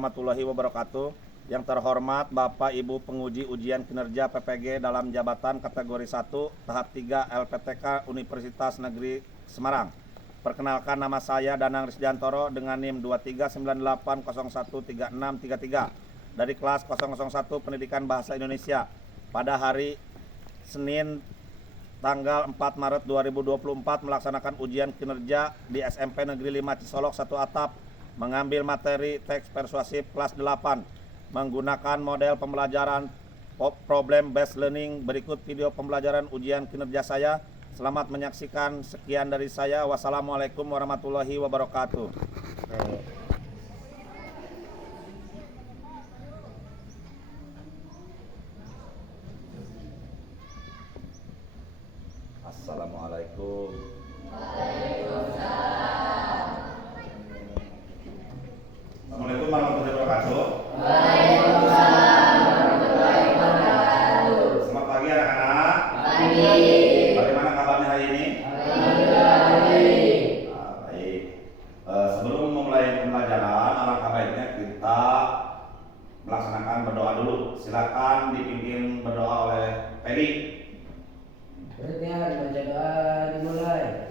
warahmatullahi wabarakatuh. Yang terhormat Bapak Ibu penguji ujian kinerja PPG dalam jabatan kategori 1 tahap 3 LPTK Universitas Negeri Semarang. Perkenalkan, nama saya Danang Risdiantoro dengan NIM 2398013633 dari kelas 001 Pendidikan Bahasa Indonesia. Pada hari Senin tanggal 4 Maret 2024 melaksanakan ujian kinerja di SMP Negeri 5 Cisolok 1 Atap, mengambil materi teks persuasif kelas 8 menggunakan model pembelajaran problem based learning. Berikut video pembelajaran ujian kinerja saya. Selamat menyaksikan. Sekian dari saya. Wassalamualaikum warahmatullahi wabarakatuh. Assalamualaikum. Assalamualaikum warahmatullahi wabarakatuh. Selamat pagi anak-anak. Bagaimana kabarnya hari ini? Baik. Sebelum memulai pembelajaran, alangkah baiknya kita melaksanakan berdoa dulu. Silakan dipimpin berdoa oleh Pedi. Berarti baca doa dimulai.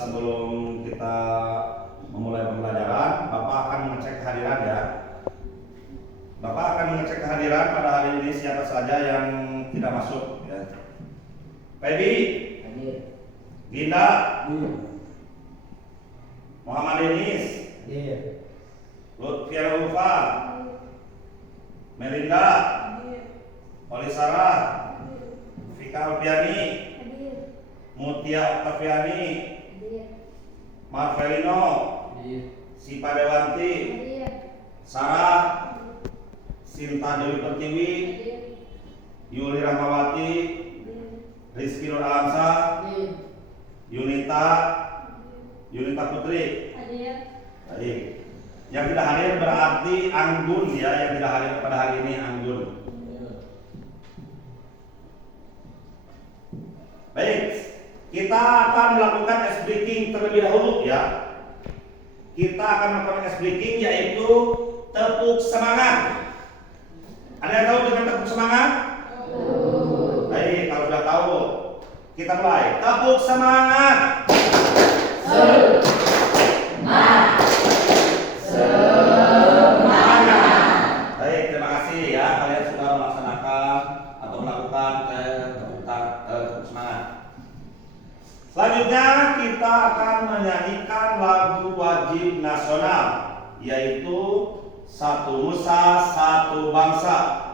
Sebelum kita memulai pembelajaran, Bapak akan mengecek kehadiran ya. Bapak akan mengecek kehadiran pada hari ini siapa saja yang tidak masuk ya. Pedi, Hadir. Ginda, Hadir. Muhammad Denis, Hadir. Lutfiana Ulfa, Melinda, Oli Sarah, Vika Alpiani, Mutia Octaviani, Marvelino, Sipa Dewanti, Sarah, Sinta Dewi Pertiwi, Yuli Rahmawati, Rizky Nur Alamsa, Yunita Putri. Baik. Yang tidak hadir berarti Anggun ya, yang tidak hadir pada hari ini Anggun. Baik. Kita akan melakukan ice breaking terlebih dahulu ya. Kita akan melakukan ice breaking yaitu tepuk semangat. Ada yang tahu dengan tepuk semangat? Baik, kalau sudah tahu, kita mulai. Tepuk semangat. Semangat. Baik, terima kasih ya. Kalian sudah melaksanakan atau melakukan tepuk semangat. Selanjutnya kita akan menyanyikan lagu wajib nasional, yaitu Satu Nusa Satu Bangsa.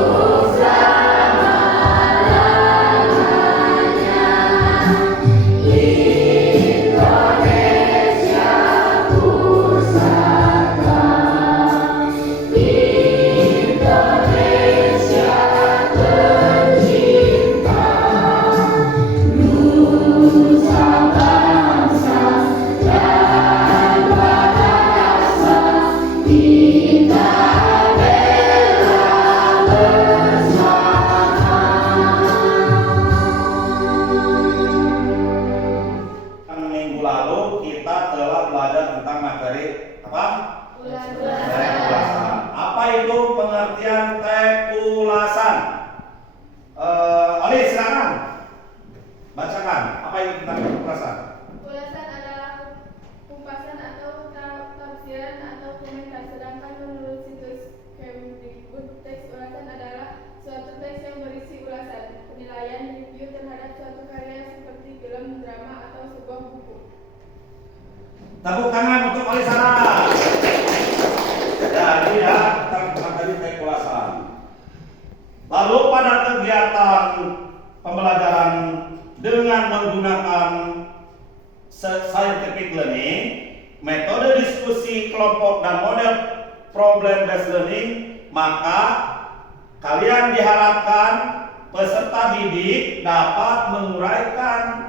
Untuk Bacakan, apa itu tentang ulasan? Ulasan adalah kupasan atau tafsiran atau komentar, sedangkan menurut situs Kemdikbud, teks ulasan adalah suatu teks yang berisi ulasan, penilaian, review terhadap suatu karya seperti film, drama, atau sebuah buku. Tepuk tangan untuk Alisara. Jadi ya, kita tadi teks ulasan. Lalu pada kegiatan pembelajaran dengan menggunakan scientific learning, metode diskusi kelompok dan model problem based learning, maka kalian diharapkan peserta didik dapat menguraikan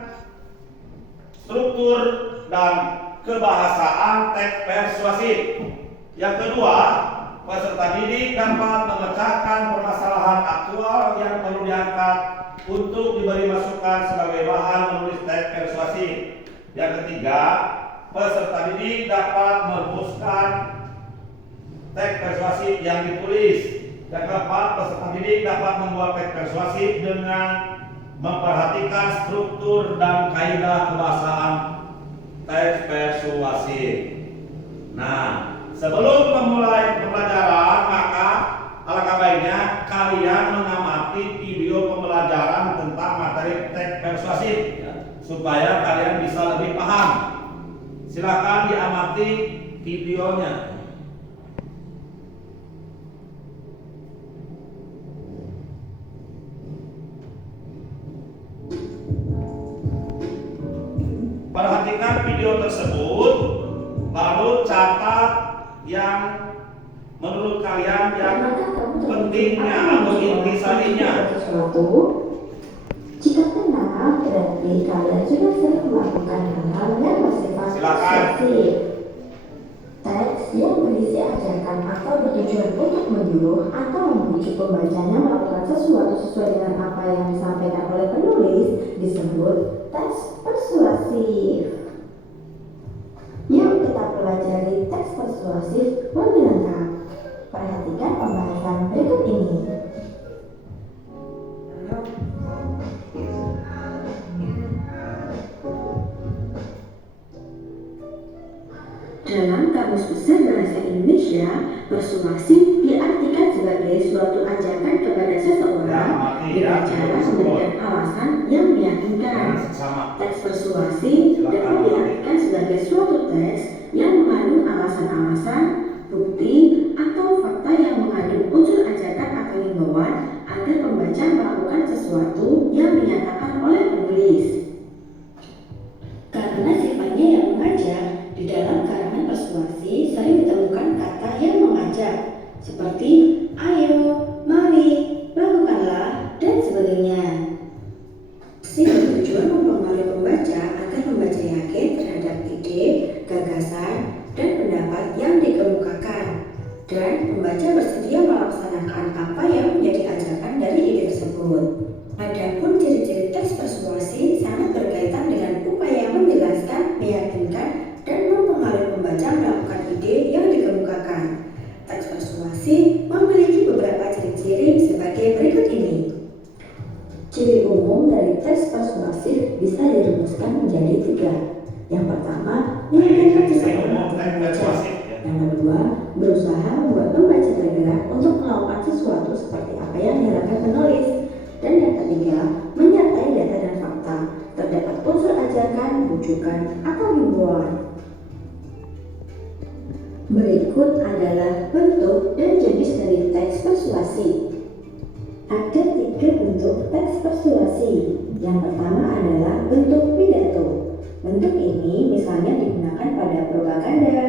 struktur dan kebahasaan teks persuasif. Yang kedua, peserta didik dapat memecahkan permasalahan aktual yang perlu diangkat untuk diberi masukan sebagai bahan menulis teks persuasif. Yang ketiga, peserta didik dapat merumuskan teks persuasif yang ditulis. Yang keempat, peserta didik dapat membuat teks persuasif dengan memperhatikan struktur dan kaidah kebahasaan teks persuasif. Nah, sebelum memulai pembelajaran, maka alangkah baiknya kalian mengamati video pembelajaran tentang materi teks persuasif ya, supaya kalian bisa lebih paham. Silakan diamati videonya. Perhatikan video tersebut, lalu catat yang menurut kalian yang pentingnya atau intisarinya. Jika tenang, berarti kalian sudah sering melakukan hal-hal yang bersifat persuasif. Teks yang berisi ajakan atau bertujuan untuk menyuruh atau membujuk pembacanya melakukan sesuatu sesuai dengan apa yang disampaikan oleh penulis disebut teks persuasif. Yuk kita pelajari teks persuasif lebih lengkap. Perhatikan pembahasan berikut ini. Dalam Kamus Besar Bahasa Indonesia, persuasif diartikan sebagai suatu ajakan kepada seseorang dengan cara memberikan alasan yang meyakinkan. Teks persuasif dapat diartikan sebagai suatu teks yang mengandung alasan-alasan, bukti, atau fakta yang mengandung unsur ajakan atau himbauan agar pembaca melakukan sesuatu yang dinyatakan oleh penulis. Karena sifatnya yang mengajak, di dalam karangan persuasi sering ditemukan kata yang mengajak seperti ayo, mari, lakukanlah, dan sebagainya. Bertujuan mempengaruhi pembaca agar pembaca yakin terhadap ide, gagasan, dan pendapat yang dikemukakan, dan pembaca bersedia melaksanakan apa yang menjadi ajakan dari ide tersebut. Adapun ciri-ciri teks persuasi sangat berkaitan dengan upaya menjelaskan, meyakinkan, dan mempengaruhi pembaca melakukan ide yang dikemukakan. Teks persuasi memiliki beberapa ciri-ciri sebagai berikut ini. Ciri umum dari teks persuasif bisa dirumuskan menjadi 3. Yang pertama, meyakinkan seseorang. Yang kedua, berusaha membuat pembaca tergerak untuk melakukan sesuatu seperti apa yang diharapkan penulis. Dan yang ketiga, menyertai data dan fakta, terdapat unsur ajakan, bujukan, atau himbauan. Berikut adalah bentuk dan jenis dari teks persuasi. Ada 3 bentuk teks persuasi. Yang pertama adalah bentuk pidato. Bentuk ini misalnya digunakan pada propaganda,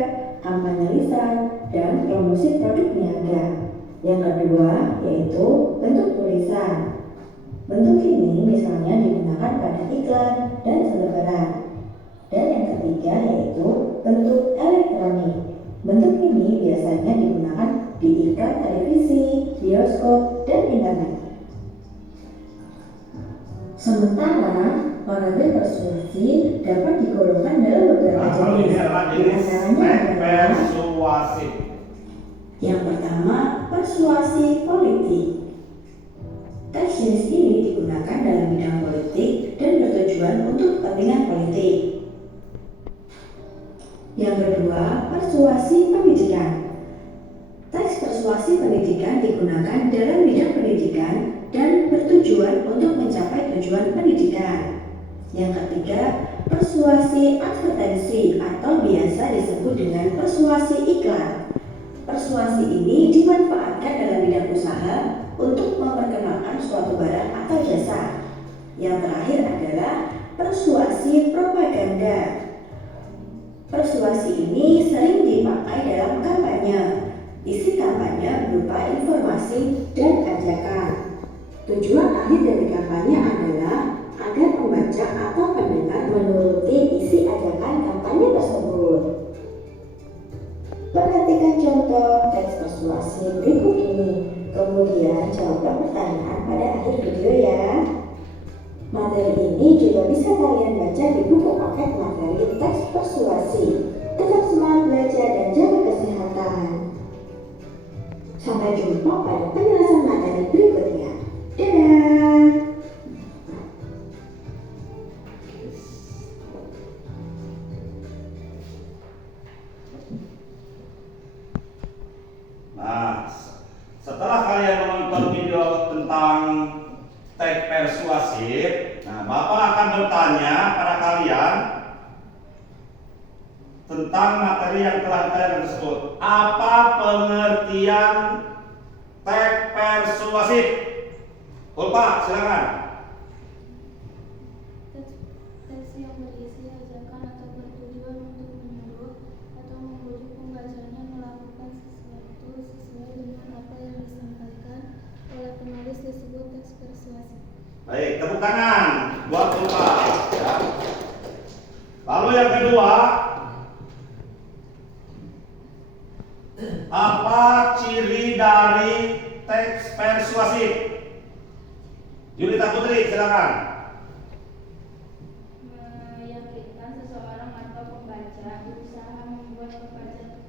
kampanye lisan, dan promosi produk niaga. Yang kedua yaitu bentuk tulisan. Bentuk ini misalnya digunakan pada iklan dan selebaran. Dan yang ketiga yaitu bentuk elektronik. Bentuk ini biasanya digunakan di iklan televisi, bioskop, dan internet. Sementara olahraga persuasi dapat digolongkan dalam beberapa jenis. Di antaranya adalah persuasif. yang pertama, persuasi politik. Teks jenis ini digunakan dalam bidang politik dan bertujuan tujuan untuk kepentingan politik. Yang kedua, persuasi pendidikan. Teks persuasi pendidikan digunakan dalam bidang pendidikan dan bertujuan untuk mencapai tujuan pendidikan. Yang ketiga, persuasi advertensi atau biasa disebut dengan persuasi iklan. Persuasi ini dimanfaatkan dalam bidang usaha untuk memperkenalkan suatu barang atau jasa. Yang terakhir adalah persuasi propaganda. Persuasi ini sering dipakai dalam kampanye. Isi kampanye berupa informasi dan ajakan. Tujuan akhir dari kampanye adalah agar pembaca atau pendengar menuruti isi ajakan kampanye tersebut. Perhatikan contoh teks persuasi berikut ini. Kemudian jawablah pertanyaan pada akhir video ya. Materi ini juga bisa kalian baca di buku paket materi teks persuasi. Tetap semangat belajar dan jaga kesehatan. Sampai jumpa pada penjelasan materi berikutnya. Dadah! Nah, setelah kalian menonton video tentang teks persuasif, nah Bapak akan bertanya pada kalian tentang materi yang telah kalian sebut. Apa pengertian teks persuasif? Bapak, silakan. Teks yang berisi ajakan atau bertujuan untuk menyuruh atau membujuk pembacanya melakukan sesuatu sesuai dengan apa yang disampaikan oleh penulis disebut teks persuasif. Baik, tepuk tangan buat Bapak. Ya. Lalu yang kedua, apa ciri dari teks persuasif? Yulita Putri, silakan. Meyakinkan seseorang atau pembaca, berusaha membuat pembaca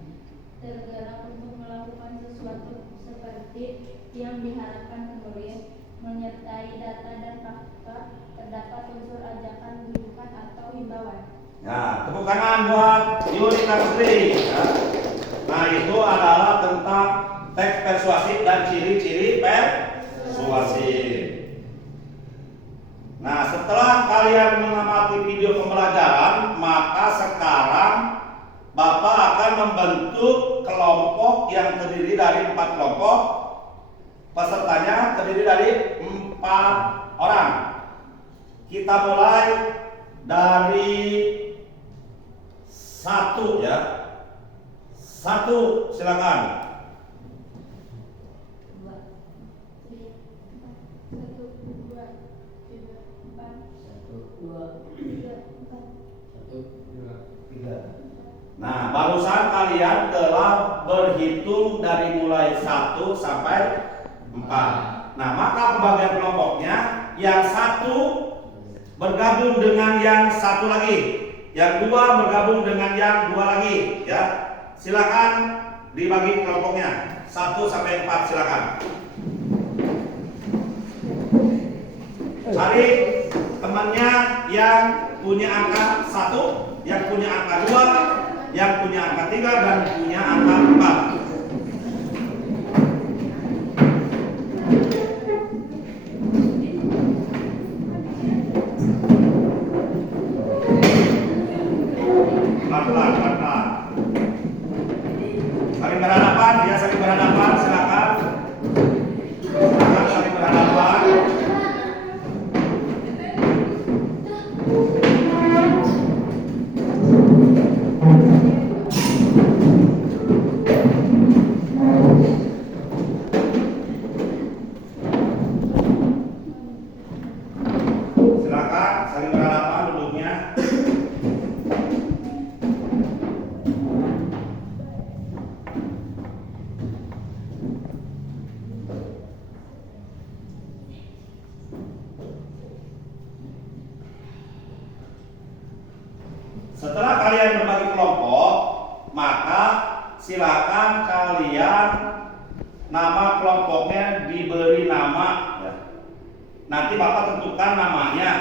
tergerak untuk melakukan sesuatu seperti yang diharapkan penulis, menyertai data dan fakta, terdapat unsur ajakan, bujukan atau himbauan. Ya, tepuk tangan buat Yulita Putri. Ya. Nah, itu adalah tentang teks persuasif dan ciri-ciri persuasif. Nah, setelah kalian mengamati video pembelajaran, maka sekarang Bapak akan membentuk kelompok yang terdiri dari 4 kelompok. Pesertanya terdiri dari 4 orang. Kita mulai dari 1 ya. 1, silakan. 3. Nah, barusan kalian telah berhitung dari mulai 1 sampai 4. Nah, maka pembagian kelompoknya yang 1 bergabung dengan yang 1 lagi, yang 2 bergabung dengan yang 2 lagi, ya. Silakan dibagi kelompoknya 1 sampai 4, silakan. Cari temannya yang punya angka 1, yang punya angka 2, yang punya angka 3 dan punya angka 4. Pelan-pelan, pelan-pelan. Saling berhadapan, dia saling berhadapan, silakan. Silakan saling berhadapan. Silakan saling berhadapan duduknya. Setelah kalian berbagi kelompok, maka silakan kalian nama kelompoknya diberi nama. Ya. Nanti Bapak tentukan namanya.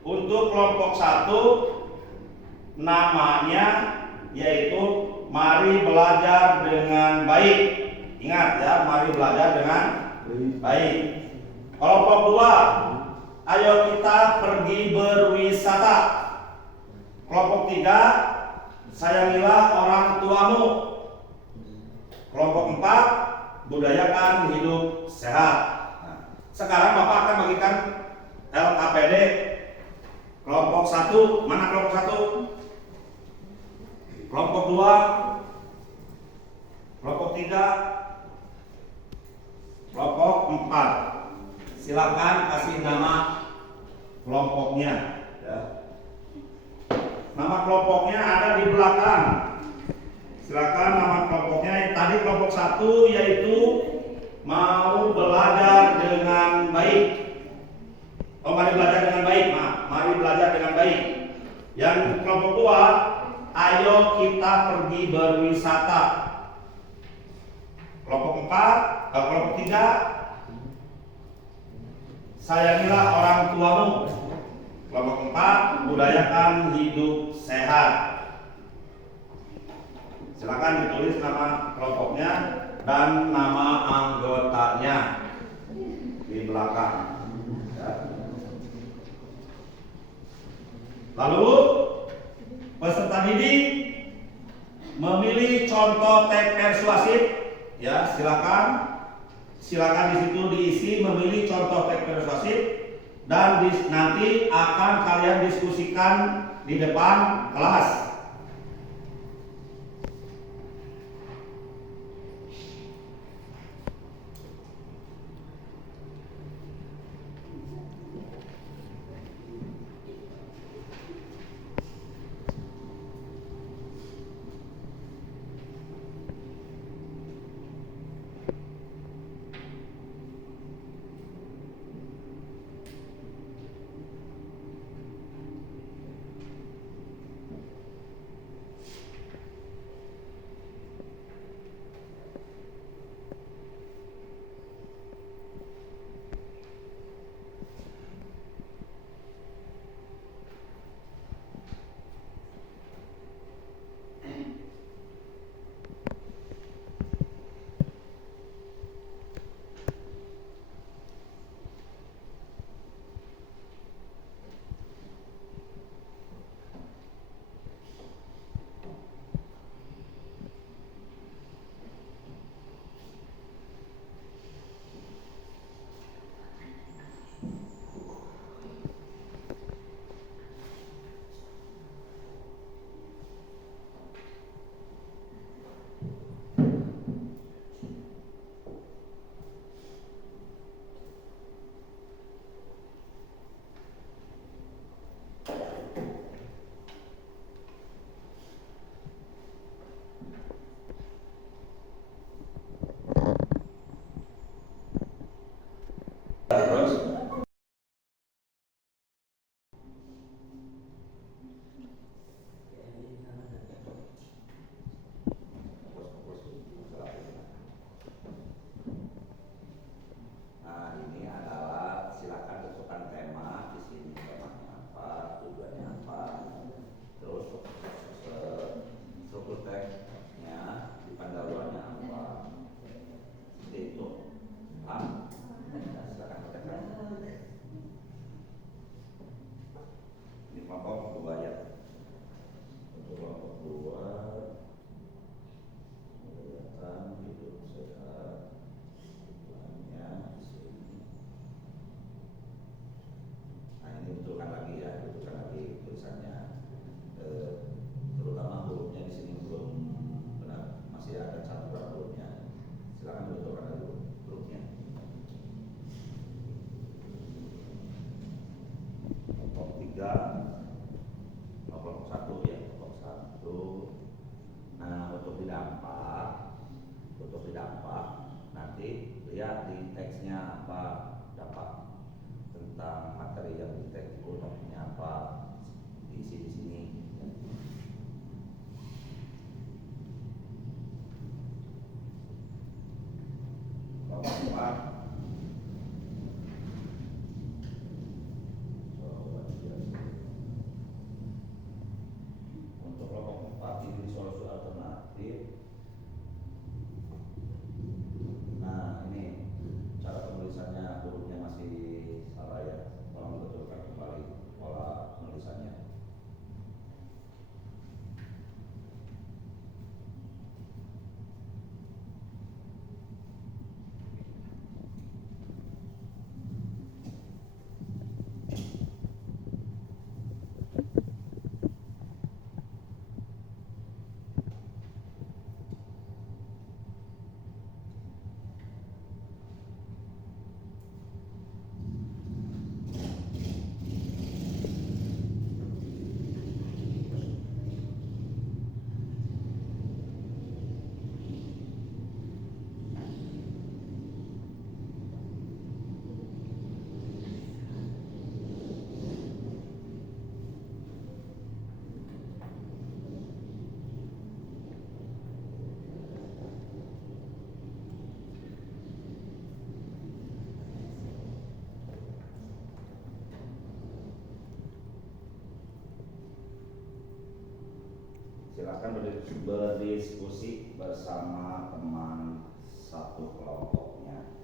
Untuk kelompok 1 namanya yaitu mari belajar dengan baik. Ingat ya, mari belajar dengan baik. Kelompok 2, ayo kita pergi berwisata. Kelompok 3, sayangilah orang tuamu. Kelompok 4, budayakan hidup sehat. Nah, sekarang Bapak akan bagikan LKPD. Kelompok 1, mana kelompok 1? Kelompok 2, kelompok 3, kelompok 4. Silakan kasih nama kelompoknya ya. Nama kelompoknya ada di belakang. Silakan nama kelompoknya. Tadi kelompok 1 yaitu mau belajar dengan baik. Oh, mari belajar dengan baik. Mari belajar dengan baik. Yang kelompok 2, ayo kita pergi berwisata. Kelompok 4, kelompok 3, sayangilah orang tuamu. Kelompok 4, budayakan hidup sehat. Silakan ditulis nama kelompoknya dan nama anggotanya di belakang. Ya. Lalu peserta didik memilih contoh teks persuasif. Ya, silakan di situ diisi memilih contoh teks persuasif dan nanti akan kalian diskusikan di depan kelas. Silakan berdiskusi bersama teman satu kelompoknya.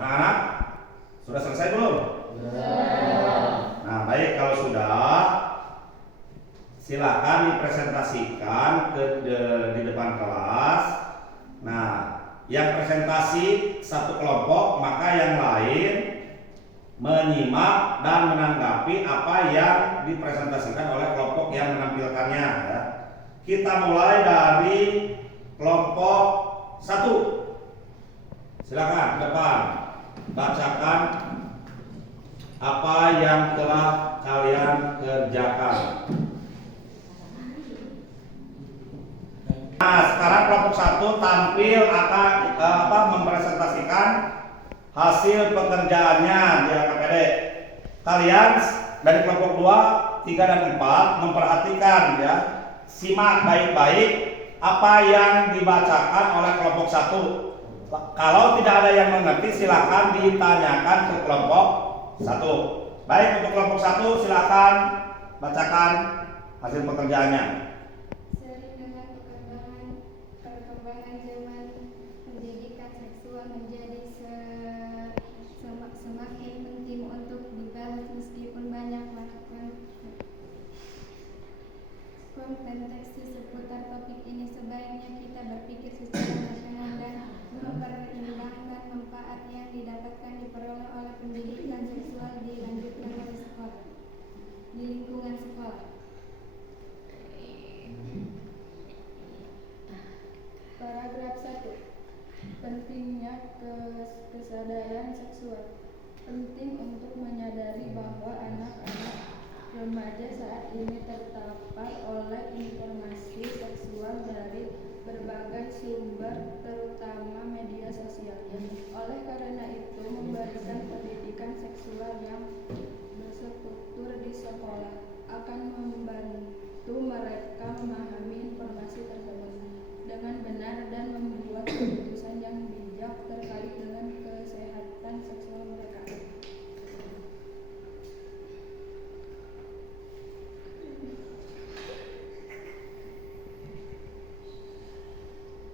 Anak-anak, sudah selesai belum? Nah, baik, kalau sudah, silakan dipresentasikan di depan kelas. Nah, yang presentasi satu kelompok, maka yang lain menyimak dan menanggapi apa yang dipresentasikan oleh kelompok yang menampilkannya. Ya. Kita mulai dari kelompok 1. Silakan depan, bacakan apa yang telah kalian kerjakan. Nah, sekarang kelompok 1 tampil akan mempresentasikan hasil pekerjaannya di LKPD. Kalian dari kelompok 2, 3 dan 4 memperhatikan ya, simak baik-baik apa yang dibacakan oleh kelompok 1. Kalau tidak ada yang mengerti, silakan ditanyakan ke kelompok 1. Baik, untuk kelompok 1 silakan bacakan hasil pekerjaannya. Seiring dengan perkembangan zaman, pendidikan seksual menjadi semakin penting untuk dibahas meskipun banyak konvensi seputar topik ini. Sebaiknya kita berpikir secara nasional dan mempertimbangkan manfaat yang didapatkan diperoleh oleh pendidikan seksual dilanjutkan oleh sekolah di lingkungan sekolah. Paragraf 1. Pentingnya kesadaran seksual. Penting untuk menyadari bahwa anak-anak remaja saat ini terpapar oleh informasi seksual dari berbagai sumber, terutama media sosial. Oleh karena itu, memberikan pendidikan seksual yang berstruktur di sekolah akan membantu mereka memahami informasi tersebut dengan benar dan membuat keputusan yang bijak terkait dengan kesehatan seksual mereka.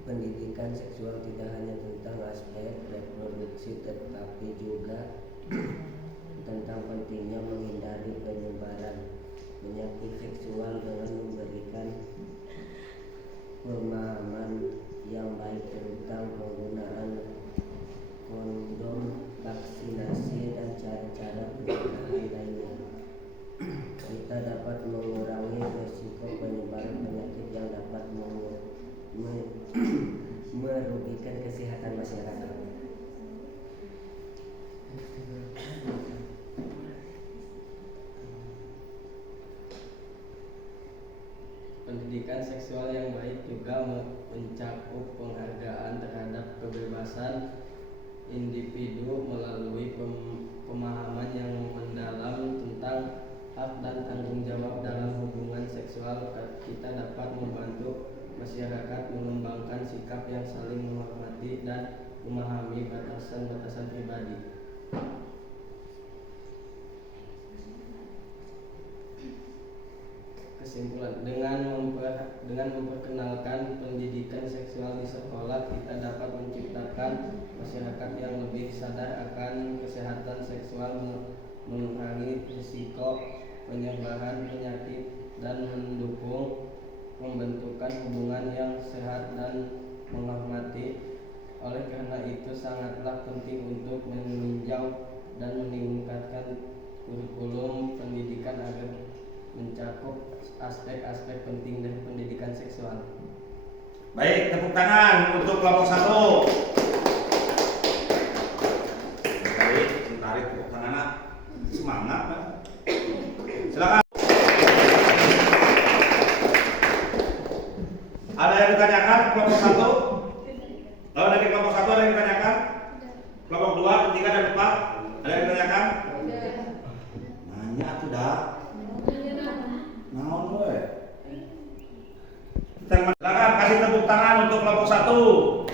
Pendidikan seksual tidak hanya tentang aspek reproduksi, tetapi juga tentang pentingnya menghindari penyebaran penyakit seksual dengan memberikan pemahaman yang baik tentang penggunaan kondom, vaksinasi, dan cara-cara pencegahan lainnya. Kita dapat mengurangi risiko penyebaran penyakit yang dapat merugikan kesehatan masyarakat. Pendidikan seksual yang baik juga mencakup penghargaan terhadap kebebasan individu melalui pemahaman yang mendalam tentang hak dan tanggung jawab dalam hubungan seksual. Kita dapat membantu masyarakat mengembangkan sikap yang saling menghormati dan memahami batasan-batasan pribadi. Kesimpulan, dengan memperkenalkan pendidikan seksual di sekolah, kita dapat menciptakan masyarakat yang lebih sadar akan kesehatan seksual, mengurangi risiko penyebaran penyakit, dan mendukung pembentukan hubungan yang sehat dan menghormati. Oleh karena itu, sangatlah penting untuk meninjau dan meningkatkan kurikulum pendidikan agar mencakup aspek-aspek penting dari pendidikan seksual. Baik, tepuk tangan untuk kelompok 1. Baik, tarik tepuk tangan, semangat kan? Silakan. Ada yang ditanyakan kelompok 1? Kalau dari kelompok 1 ada yang ditanyakan? Kelompok 2, 3 dan 4 ada yang ditanyakan? Nanya tuh dah. Naon we? Silakan kasih tepuk tangan untuk kelompok 1.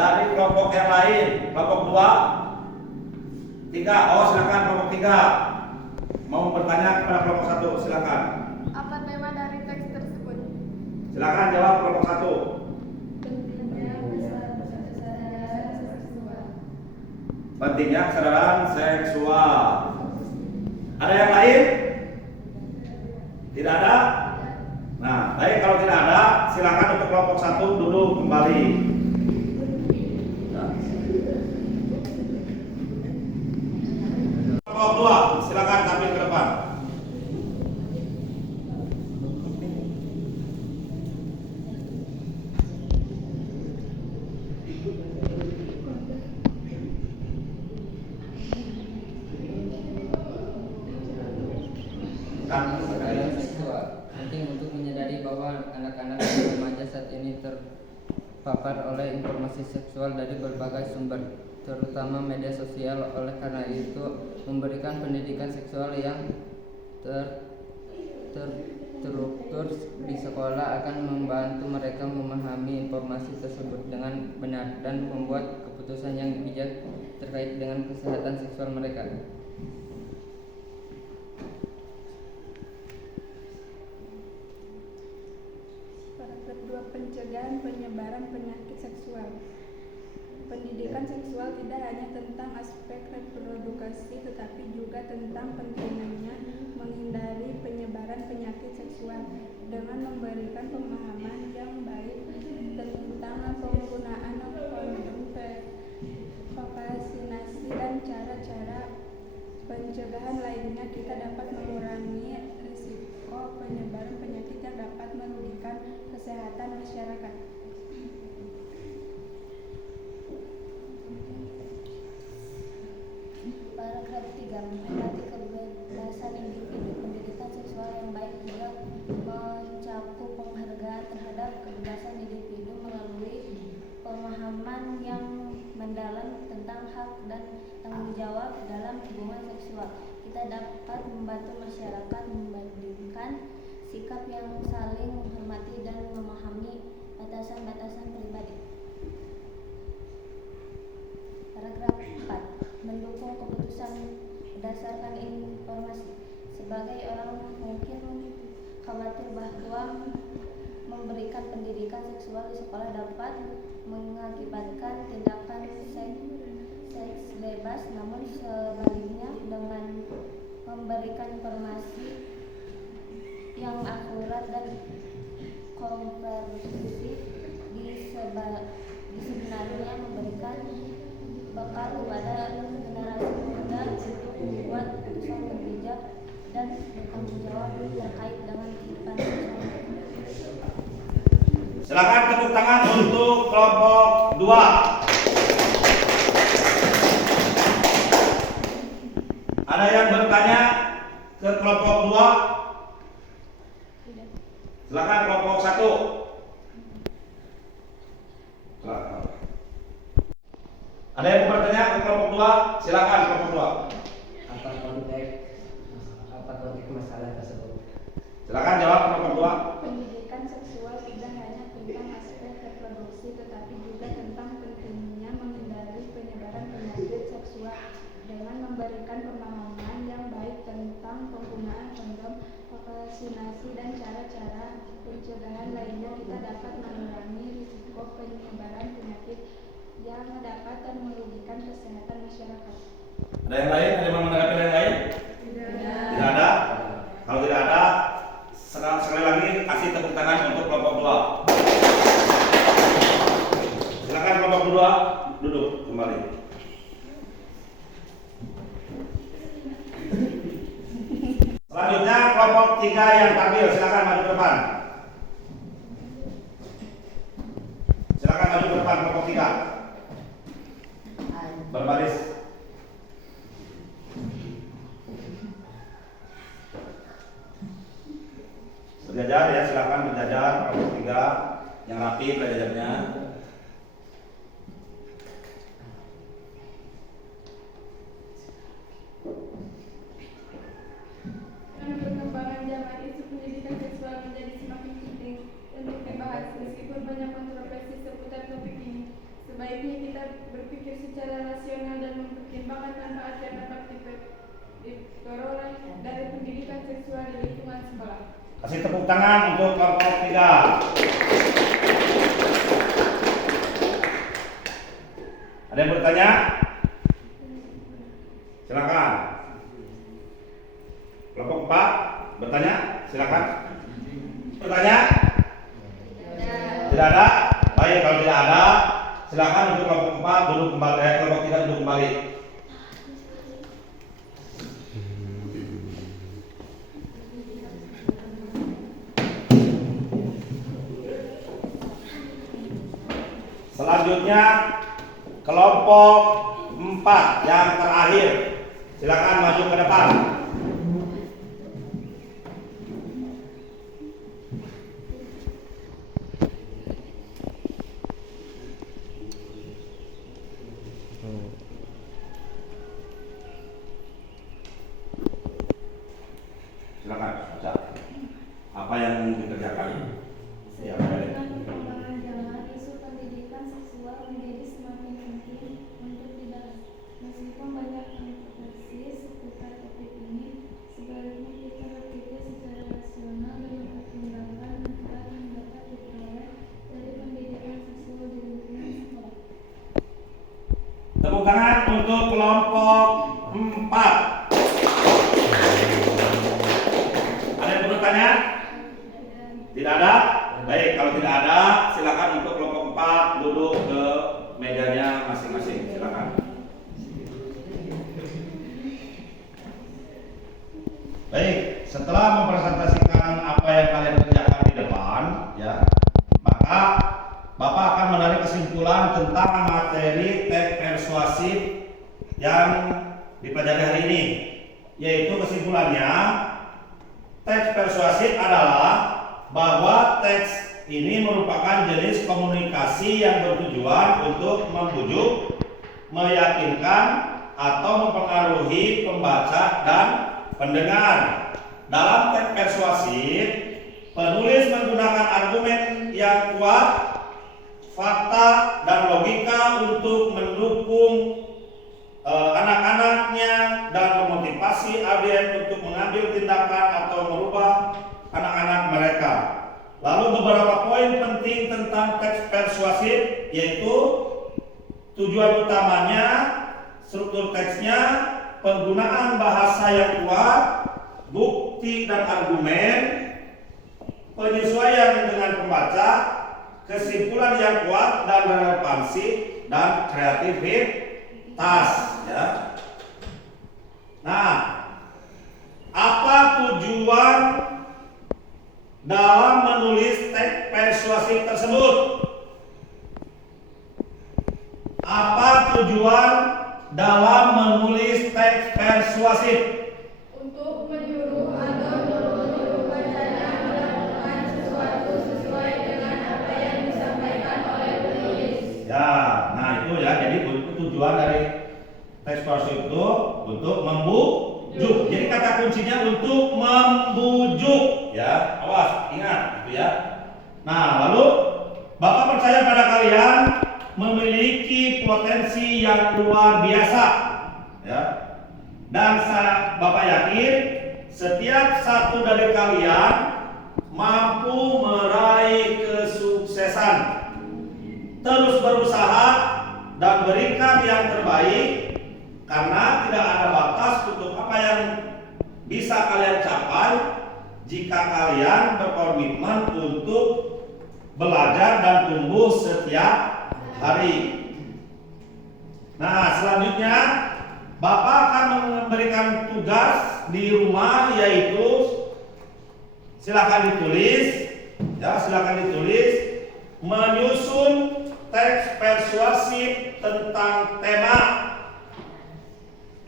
dari kelompok yang lain, kelompok 2, 3. Oh, silakan kelompok 3. Mau bertanya kepada kelompok 1, silakan. Apa tema dari teks tersebut? Silakan jawab kelompok 1. Pentingnya kesadaran seksual. Pentingnya kesadaran seksual. Ada yang lain? Tidak ada? Nah, baik, kalau tidak ada, silakan untuk kelompok 1 duduk kembali. Kelompok 2, silakan tampil ke depan. Kesadaran seksual penting untuk menyadari bahwa anak-anak dan remaja saat ini terpapar oleh informasi seksual dari berbagai sumber, terutama media sosial. Oleh karena itu, memberikan pendidikan seksual yang terstruktur di sekolah akan membantu mereka memahami informasi tersebut dengan benar dan membuat keputusan yang bijak terkait dengan kesehatan seksual mereka. Paragraf 2. Pencegahan penyebaran penyakit seksual. Pendidikan seksual tidak hanya tentang aspek reproduksi, tetapi juga tentang pentingnya menghindari penyebaran penyakit seksual dengan memberikan pemahaman yang baik tentang penggunaan kondom, vaksinasi, dan cara-cara pencegahan lainnya. Kita dapat mengurangi risiko penyebaran penyakit yang dapat merugikan kesehatan masyarakat. Paragraf 3. Memperingati kebebasan individu. Pendidikan seksual yang baik juga mencakup penghargaan terhadap kebebasan individu melalui pemahaman yang mendalam tentang hak dan tanggung jawab dalam hubungan seksual. Kita dapat membantu masyarakat membandingkan sikap yang saling menghormati dan memahami batasan-batasan pribadi. Paragraf 4. Mendukung keputusan berdasarkan informasi. Sebagai orang mungkin khawatir bahwa memberikan pendidikan seksual di sekolah dapat mengakibatkan tindakan seks bebas, namun sebaliknya dengan memberikan informasi yang akurat dan komprehensif sebenarnya memberikan bekal kepada generasi muda untuk membuat keputusan yang bijak dan bertanggung jawab terkait dengan kehidupan seksual. Silakan tepuk tangan untuk kelompok 2. Ada yang bertanya ke kelompok 2? Silakan kelompok 1. Silakan. Ada yang bertanya ke kelompok 2? Silakan kelompok 2. Apa konteks masalah tersebut? Silakan jawab kelompok 2. Pendidikan seksual tidak hanya tentang aspek reproduksi, tetapi juga tentang pentingnya menghindari penyebaran penyakit seksual dengan memberikan pemahaman yang baik tentang penggunaan kondom, vaksinasi, dan cara-cara pencegahan lainnya. Kita dapat mengurangi risiko penyebaran penyakit yang dapat merugikan kesehatan masyarakat. Ada yang lain? Ada yang mau menanggapi yang lain? Tidak ada? Kalau tidak ada, sekali lagi kasih tepuk tangan untuk kelompok 2. Silakan kelompok 2 duduk kembali. Selanjutnya kelompok 3 yang tampil, silakan maju ke depan. Silakan maju ke depan kelompok 3. Berbaris. Berjajar ya, silakan berjajar kelompok 3 yang rapi berjajarnya. Dengan perkembangan zaman, isu pendidikan seksual menjadi semakin penting untuk dibahas. Meskipun banyak kontroversi seputar topik ini, sebaiknya sekolah. Kasih tepuk tangan untuk kelompok 3. Ada yang bertanya? Silakan. Kelompok 4 bertanya? Silakan. Bertanya? Tidak ada? Baik, kalau tidak ada, silakan untuk kelompok 4 duduk kembali, kelompok 3 duduk kembali. Selanjutnya kelompok 4 yang terakhir, silakan maju ke depan. Silakan baca. Apa yang dikerjakan? Ya, boleh. Perkembangan zaman, isu pendidikan seksual menjadi semakin penting untuk dibahas. Meskipun banyak kontroversi seputar topik ini, sebaliknya kita berpikir secara rasional dan mempertimbangkan manfaat yang dapat diperoleh dari pendidikan seksual di lingkungan sekolah. Tepuk tangan untuk kelompok 4. Ada yang bertanya? Tidak ada? Baik, kalau tidak ada, silakan untuk kelompok 4 duduk ke mejanya masing-masing. Silakan. Baik, setelah mempresentasikan apa yang kalian kerjakan di depan, ya, maka Bapak akan menarik kesimpulan tentang materi teks persuasif yang dipelajari hari ini, yaitu kesimpulannya teks persuasif adalah bahwa teks ini merupakan jenis komunikasi yang bertujuan untuk membujuk, meyakinkan, atau mempengaruhi pembaca dan pendengar. Dalam teks persuasif, penulis menggunakan argumen yang kuat, fakta, dan logika untuk mendukung anak-anaknya dan memotivasi audiens untuk mengambil tindakan atau merubah anak-anak mereka. Lalu beberapa poin penting tentang teks persuasif, yaitu tujuan utamanya, struktur teksnya, penggunaan bahasa yang kuat, bukti dan argumen, penyesuaian dengan pembaca, kesimpulan yang kuat dan relevansi, dan kreativitas, ya. Nah, apa tujuan dalam menulis teks persuasif tersebut? Apa tujuan dalam menulis teks persuasif? Untuk menyuruh atau menyuruh bacanya melakukan sesuatu sesuai dengan apa yang disampaikan oleh penulis. Ya, nah itu ya, jadi tujuan dari teks persuasif itu untuk membujuk. Jadi kata kuncinya untuk membujuk, ya. Awas, ingat gitu ya. Nah, lalu Bapak percaya pada kalian memiliki potensi yang luar biasa, ya. Dan Bapak yakin setiap satu dari kalian mampu meraih kesuksesan. Terus berusaha dan berikan yang terbaik, karena tidak ada batas untuk apa yang bisa kalian capai jika kalian berkomitmen untuk belajar dan tumbuh setiap hari. Nah, selanjutnya Bapak akan memberikan tugas di rumah, yaitu silakan ditulis, ya, silakan ditulis menyusun teks persuasif tentang tema,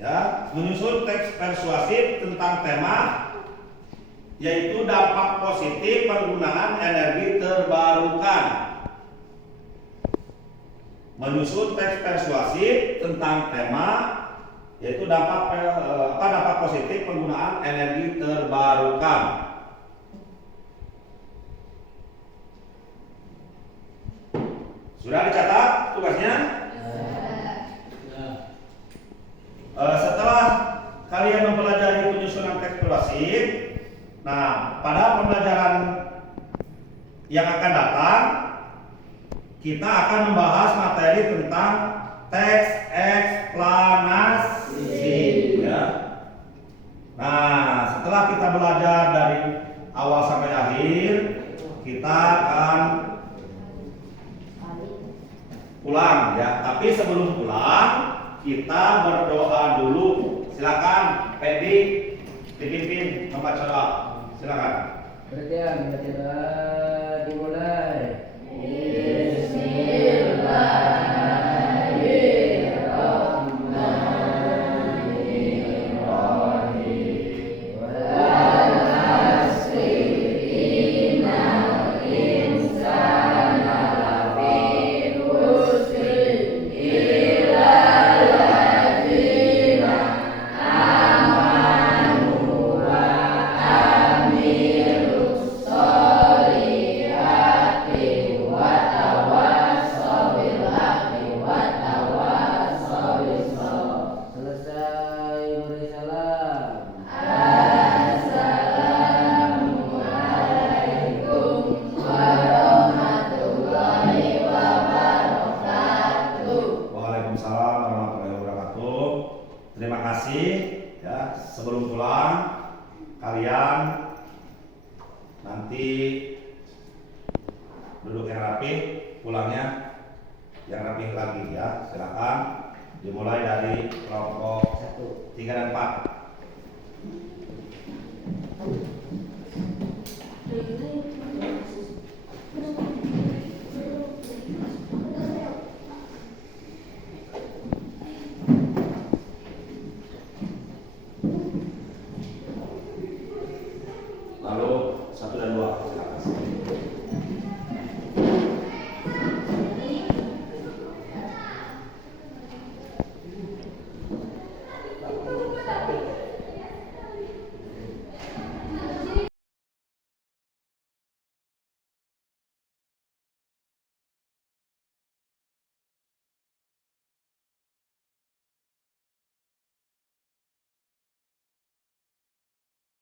ya, menyusun teks persuasif tentang tema, yaitu dampak positif penggunaan energi terbarukan. Menyusun teks persuasif tentang tema, yaitu dampak positif penggunaan energi terbarukan. Sudah dicatat tugasnya? Setelah kalian mempelajari penyusunan teks persuasif, Nah, pada pembelajaran yang akan datang, kita akan membahas materi tentang teks eksplanasi. Ya. Nah, setelah kita belajar dari awal sampai akhir, kita akan pulang ya. Tapi sebelum pulang, kita berdoa dulu. Silakan, Pedi, dipimpin membaca doa. Silakan. Perhatian, baca doa dimulai. Selesai beri salam. Waalaikumsalam warahmatullahi wabarakatuh. Terima kasih ya. Sebelum pulang, kalian nanti duduk yang rapi, pulangnya yang rapi lagi ya. Silakan dimulai dari kelompok 3 dan 4.